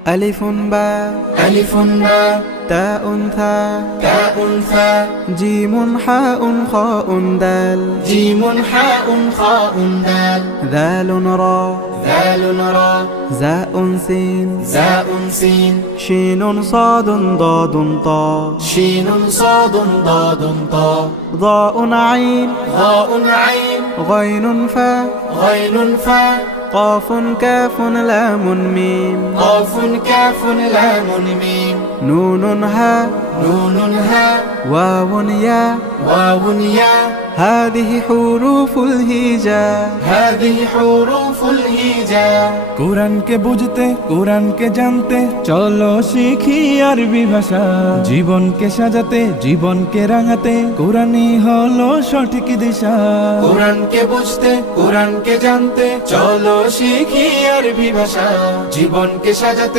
ألف باء ألف باء تاء ثاء تاء ثاء جيم حاء خاء دال جيم حاء خاء دال ذال راء ذال راء زاء سين زاء سين شين صاد ضاد طاء شين صاد ضاد طاء ضاء عين ضاء عين غين فاء غين فاء قاف كاف لام ميم قاف كاف لام ميم نون هاء نون هاء واو ياء واو ياء هذه حروف الهجاء هذه حروف الهجاء কোরআনকে বুঝতে কোরআনকে জানতে চলো শিখি আরবি ভাষা জীবনকে সাজাতে জীবনকে রাঙাতে কোরআনই হলো সঠিক দিশা কোরআনকে বুঝতে কোরআনকে জানতে চলো শিখি আরবি ভাষা জীবনকে সাজাতে